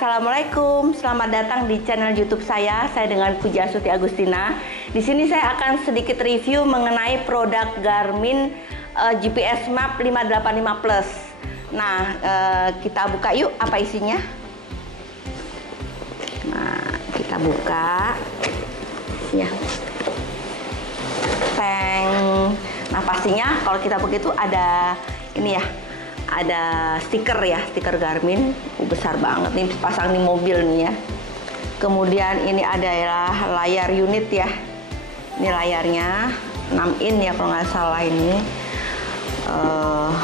Assalamualaikum, selamat datang di channel YouTube saya. Saya dengan Pujiastuti Agustina. Di sini saya akan sedikit review mengenai produk Garmin GPS Map 585 Plus. Nah, kita buka yuk apa isinya. Nah, kita buka. Ya. Teng. Nah, pastinya kalau kita begitu ada ini ya. Ada stiker ya, stiker Garmin besar banget nih, pasang di mobil nih ya. Kemudian ini adalah layar unit ya. Ini layarnya 6 in ya kalau nggak salah ini. Nah,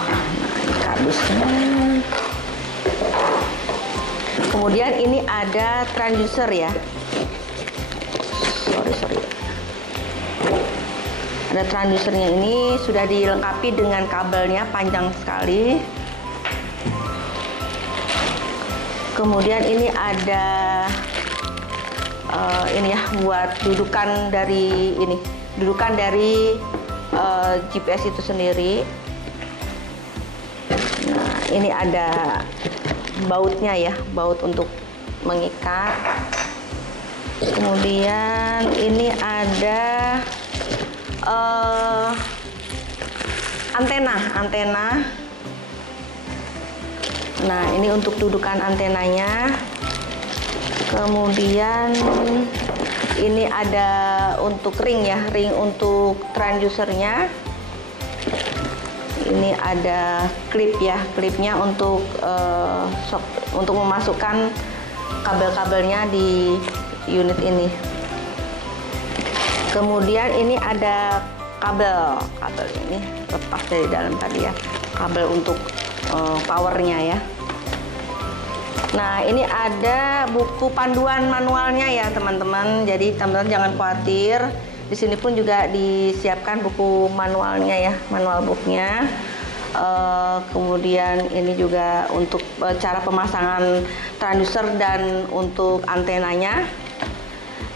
ini kardusnya. Kemudian ini ada transducer ya. Sorry. Ada transducernya, ini sudah dilengkapi dengan kabelnya panjang sekali. Kemudian ini ada ini ya buat dudukan dari ini, GPS itu sendiri. Nah, ini ada bautnya ya, baut untuk mengikat. Kemudian ini ada antena. Nah, ini untuk dudukan antenanya. Kemudian ini ada untuk ring ya, ring untuk transducernya. Ini ada klip ya, klipnya untuk memasukkan kabel-kabelnya di unit ini. Kemudian ini ada kabel ini lepas dari dalam tadi ya, kabel untuk powernya ya. Nah, ini ada buku panduan manualnya ya teman-teman. Jadi teman-teman jangan khawatir. Di sini pun juga disiapkan buku manualnya ya, manual booknya. Kemudian ini juga untuk cara pemasangan transducer dan untuk antenanya.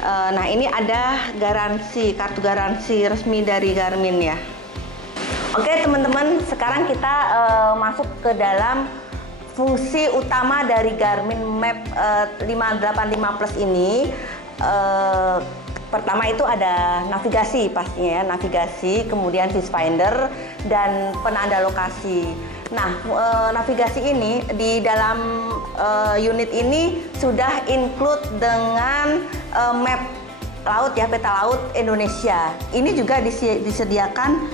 Nah, ini ada garansi, kartu garansi resmi dari Garmin ya. Oke teman-teman, sekarang kita masuk ke dalam fungsi utama dari Garmin Map 585 Plus ini. Pertama itu ada navigasi pastinya ya, navigasi, kemudian viewfinder dan penanda lokasi. Nah, navigasi ini di dalam unit ini sudah include dengan map laut ya, peta laut Indonesia. Ini juga disediakan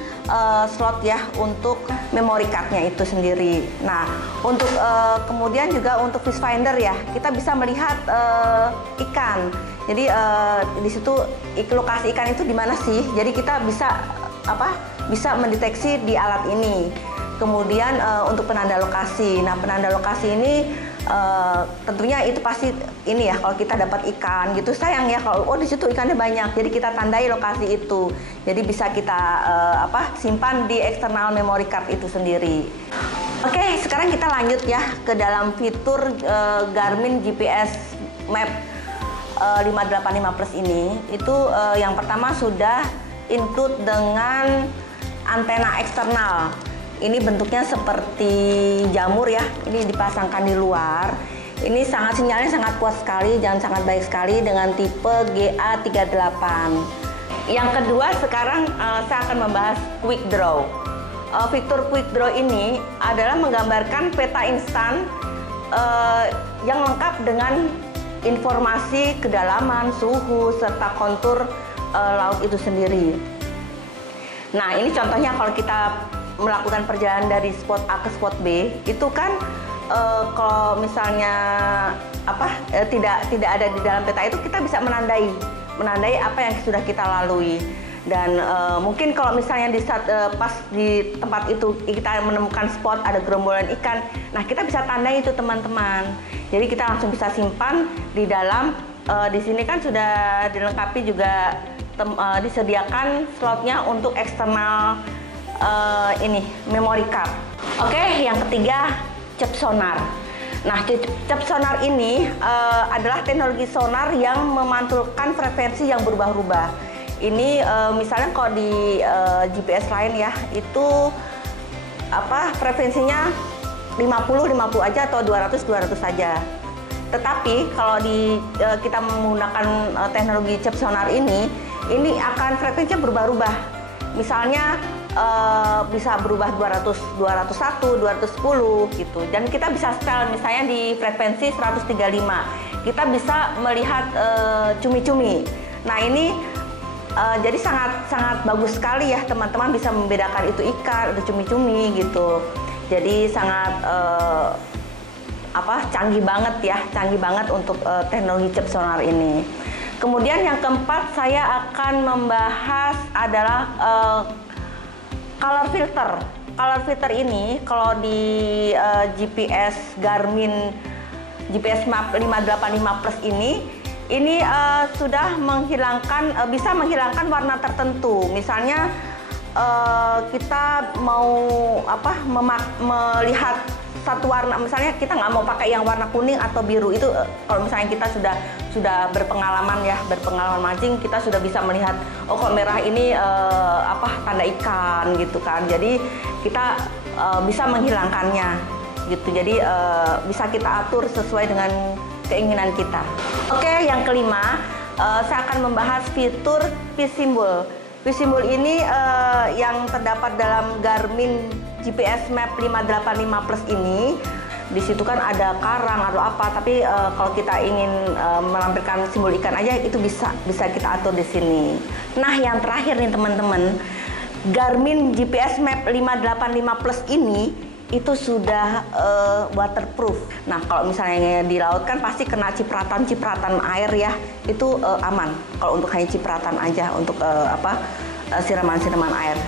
slot ya untuk memory cardnya itu sendiri. Nah, untuk kemudian juga untuk viewfinder ya, kita bisa melihat ikan. Jadi di situ lokasi ikan itu di mana sih? Jadi kita bisa mendeteksi di alat ini. Kemudian untuk penanda lokasi. Nah, penanda lokasi ini tentunya itu pasti ini ya, kalau kita dapat ikan gitu, sayang ya kalau di situ ikannya banyak. Jadi kita tandai lokasi itu. Jadi bisa kita simpan di external memory card itu sendiri. Oke, sekarang kita lanjut ya ke dalam fitur Garmin GPS Map 585 Plus ini. Itu yang pertama sudah include dengan antena eksternal. Ini bentuknya seperti jamur ya, ini dipasangkan di luar. Ini sinyalnya sangat kuat sekali dan sangat baik sekali dengan tipe GA38. Yang kedua sekarang saya akan membahas Quick Draw. Fitur Quick Draw ini adalah menggambarkan peta instan yang lengkap dengan informasi kedalaman, suhu, serta kontur laut itu sendiri. Nah, ini contohnya kalau kita melakukan perjalanan dari spot A ke spot B, itu kan kalau misalnya tidak ada di dalam peta itu, kita bisa menandai apa yang sudah kita lalui. Dan mungkin kalau misalnya pas di tempat itu kita menemukan spot ada gerombolan ikan, nah kita bisa tandai itu teman-teman. Jadi kita langsung bisa simpan di dalam. Di sini kan sudah dilengkapi juga disediakan slotnya untuk eksternal memory card. Oke, yang ketiga CEP sonar. Nah, CEP sonar ini adalah teknologi sonar yang memantulkan frekuensi yang berubah-ubah. Ini misalnya kalau di GPS lain ya, itu frekuensinya 50 aja atau 200 saja. Tetapi kalau kita menggunakan teknologi chip sonar ini akan frekuensinya berubah-ubah. Misalnya bisa berubah 200, 201, 210 gitu. Dan kita bisa setel misalnya di frekuensi 135. Kita bisa melihat cumi-cumi. Nah, ini jadi sangat bagus sekali ya, teman-teman bisa membedakan itu ikan, itu cumi-cumi gitu. Jadi sangat canggih banget untuk teknologi chip sonar ini. Kemudian yang keempat, saya akan membahas adalah color filter. Color filter ini kalau di GPS Garmin GPS Map 585 Plus ini sudah bisa menghilangkan warna tertentu. Misalnya kita mau melihat satu warna, misalnya kita nggak mau pakai yang warna kuning atau biru, itu kalau misalnya kita sudah berpengalaman mancing, kita sudah bisa melihat kok merah ini tanda ikan gitu kan. Jadi kita bisa menghilangkannya gitu. Jadi bisa kita atur sesuai dengan keinginan kita. Oke, yang kelima, saya akan membahas fitur fish symbol. Fish symbol ini yang terdapat dalam Garmin GPS Map 585 Plus ini. Di situ kan ada karang atau apa, tapi kalau kita ingin menampilkan simbol ikan aja itu bisa kita atur di sini. Nah, yang terakhir nih teman-teman, Garmin GPS Map 585 Plus ini itu sudah waterproof. Nah, kalau misalnya di laut kan pasti kena cipratan air ya, itu aman. Kalau untuk hanya cipratan aja, untuk siraman air.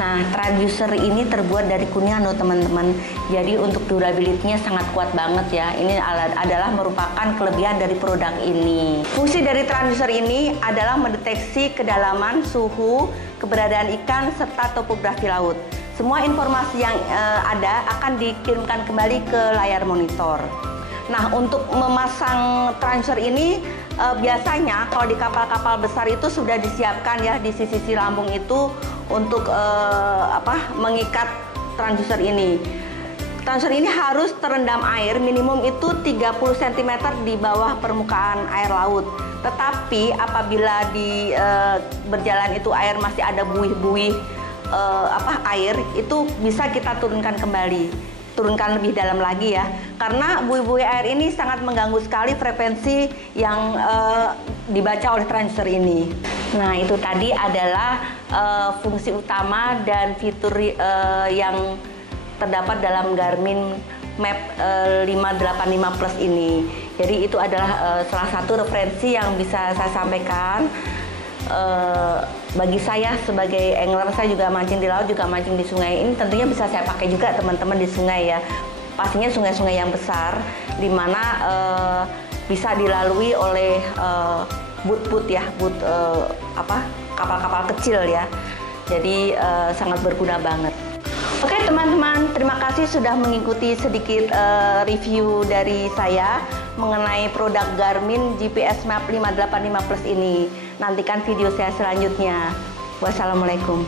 Nah, transducer ini terbuat dari kuningan loh teman-teman. Jadi untuk durability-nya sangat kuat banget ya. Ini adalah merupakan kelebihan dari produk ini. Fungsi dari transducer ini adalah mendeteksi kedalaman, suhu, keberadaan ikan, serta topografi laut. Semua informasi yang ada akan dikirimkan kembali ke layar monitor. Nah, untuk memasang transducer ini biasanya kalau di kapal-kapal besar itu sudah disiapkan ya di sisi lambung itu untuk mengikat transducer ini. Transducer ini harus terendam air, minimum itu 30 cm di bawah permukaan air laut. Tetapi apabila di berjalan itu air masih ada buih-buih air, itu bisa kita turunkan lebih dalam lagi ya, karena buih-buih air ini sangat mengganggu sekali frekuensi yang dibaca oleh transducer ini. Nah, itu tadi adalah fungsi utama dan fitur yang terdapat dalam Garmin Map 585 Plus ini. Jadi itu adalah salah satu referensi yang bisa saya sampaikan. Bagi saya sebagai angler, saya juga mancing di laut, juga mancing di sungai. Ini tentunya bisa saya pakai juga teman-teman di sungai ya. Pastinya sungai-sungai yang besar, di mana bisa dilalui oleh boot kapal-kapal kecil ya. Jadi sangat berguna banget. Oke teman-teman, terima kasih sudah mengikuti sedikit review dari saya mengenai produk Garmin GPS Map 585 Plus ini. Nantikan video saya selanjutnya. Wassalamualaikum.